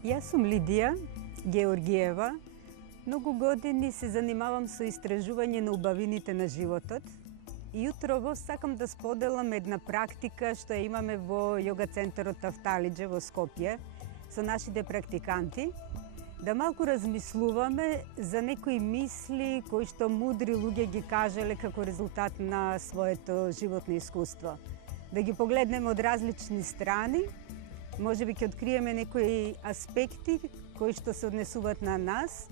Јас сум Лидија Георгиева. Многу години се занимавам со истражување на убавините на животот. И утрово сакам да споделам една практика што ја имаме во јога центарот Тафталиџе во Скопје со нашите практиканти. Да малку размислуваме за некои мисли кои што мудри луѓе ги кажале како резултат на своето животно искуство. Да ги погледнеме од различни страни, може би ќе откриеме некои аспекти кои што се однесуваат на нас,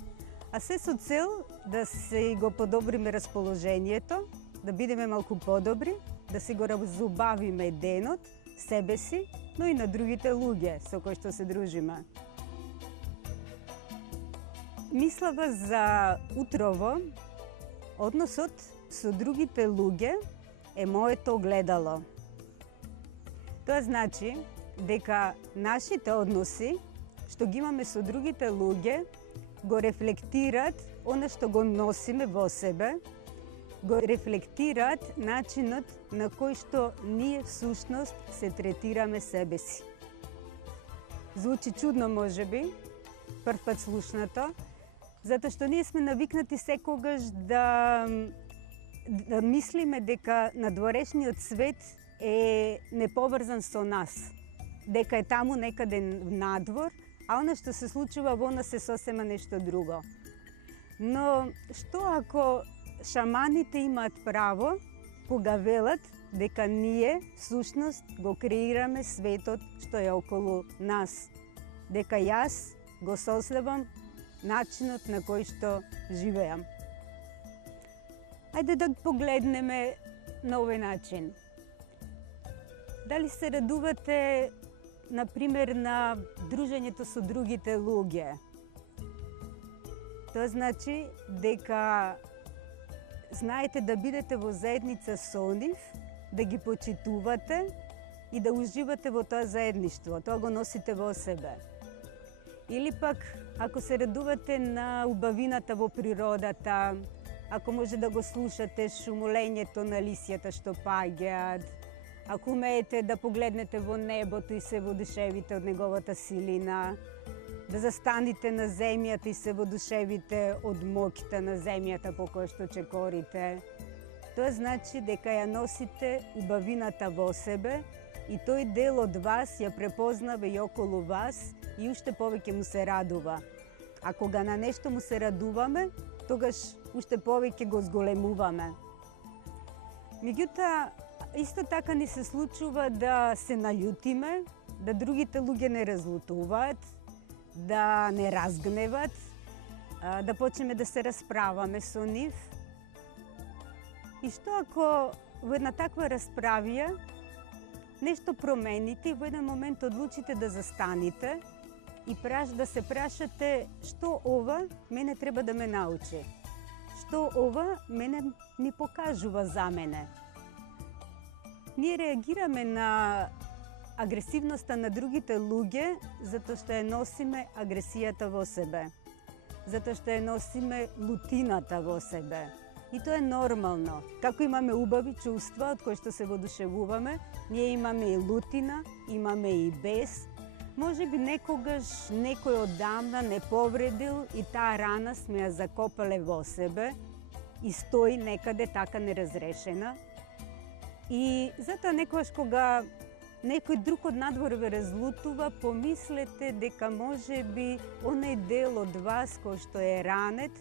а се со цел да се го подобриме расположението, да бидеме малку подобри, да си го разубавиме денот, себе си, но и на другите луѓе со кои што се дружиме. Мислава за утрово, односот со другите луѓе е моето огледало. Тоа значи дека нашите односи што ги имаме со другите луѓе го рефлектираат она што го носиме во себе, го рефлектираат начинот на кој што ние всушност се третираме себе си. Звучи чудно можеби, прв пат слушнато, затоа што ние сме навикнати секогаш да мислиме дека надворешниот свет е неповрзан со нас, дека е таму некаде надвор, а она што се случува во нас е сосема нешто друго. Но што ако шаманите имаат право кога велат дека ние всушност го креираме светот што е околу нас, дека јас го сослевам начинот на кој што живеам. Ајде да погледнеме на овој начин. Дали се радувате, например, на дружењето со другите луѓе? Тоа значи дека знаете да бидете во заедница со нив, да ги почитувате и да уживате во тоа заедништво. Тоа го носите во себе. Или пак, ако се радувате на убавината во природата, ако може да го слушате шумолењето на лисјата што паѓаат, ако умеете да погледнете во небото и се воодушевите од неговата силина, да застанете на земјата и се воодушевите од моките на земјата по која што чекорите, тоа значи дека ја носите убавината во себе и тој дел од вас ја препознава и околу вас и уште повеќе му се радува. А кога на нешто му се радуваме, тогаш уште повеќе го зголемуваме. Меѓутоа, исто така ни се случува да се наљутиме, да другите луѓе не разлутуваат, да не разгневат, да почнеме да се расправаме со нив. И што ако во една таква расправија нешто промените и во еден момент одлучите да застанете и да се прашате што ова мене треба да ме научи? Што ова мене ми покажува за мене? Ние реагираме на агресивноста на другите луѓе затоа што ја носиме агресијата во себе, затоа што ја носиме лутината во себе. И тоа е нормално. Како имаме убави чувства од кои што се воодушевуваме, ние имаме и лутина, имаме и бес. Може би некогаш некој одамна не повредил и таа рана сме ја закопале во себе и стои некаде така неразрешена. И затоа некогаш кога некој друг од надвор ве разлутува, помислете дека може би онај дел од вас кој што е ранет,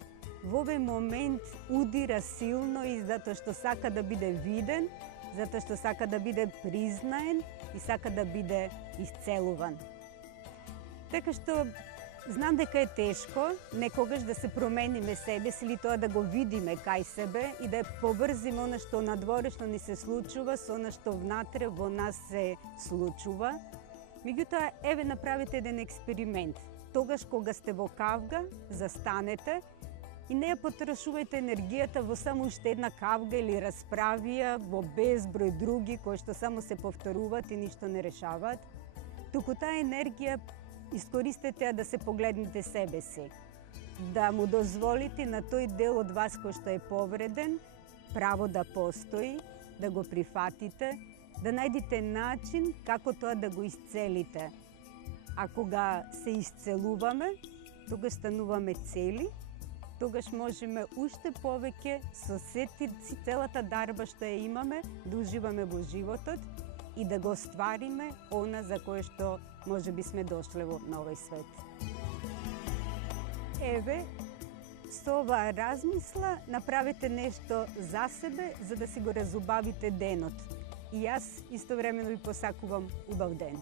во овој момент удира силно и затоа што сака да биде виден, затоа што сака да биде признаен и сака да биде исцелуван. Така што знам дека е тешко некогаш да се промениме себе си или тоа да го видиме кај себе и да поврзиме она што надворешно ни се случува со она што внатре во нас се случува. Меѓутоа, еве направете еден експеримент. Тогаш кога сте во кавга, застанете и не ја потрошувајте енергијата во само уште една кавга или расправија во безброј други кои што само се повторуваат и ништо не решаваат. Туку таа енергија искористете да се погледнете себе си, да му дозволите на тој дел од вас кој што е повреден право да постои, да го прифатите, да најдете начин како тоа да го исцелите. А кога се исцелуваме, тогаш стануваме цели, тогаш можеме уште повеќе со целата дарба што ја имаме да уживаме во животот и да го оствариме она за кое што може би сме дошле на овој свет. Еве, со оваа размисла направете нешто за себе, за да си го разубавите денот. И јас истовремено ви посакувам убав ден.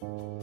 Thank you.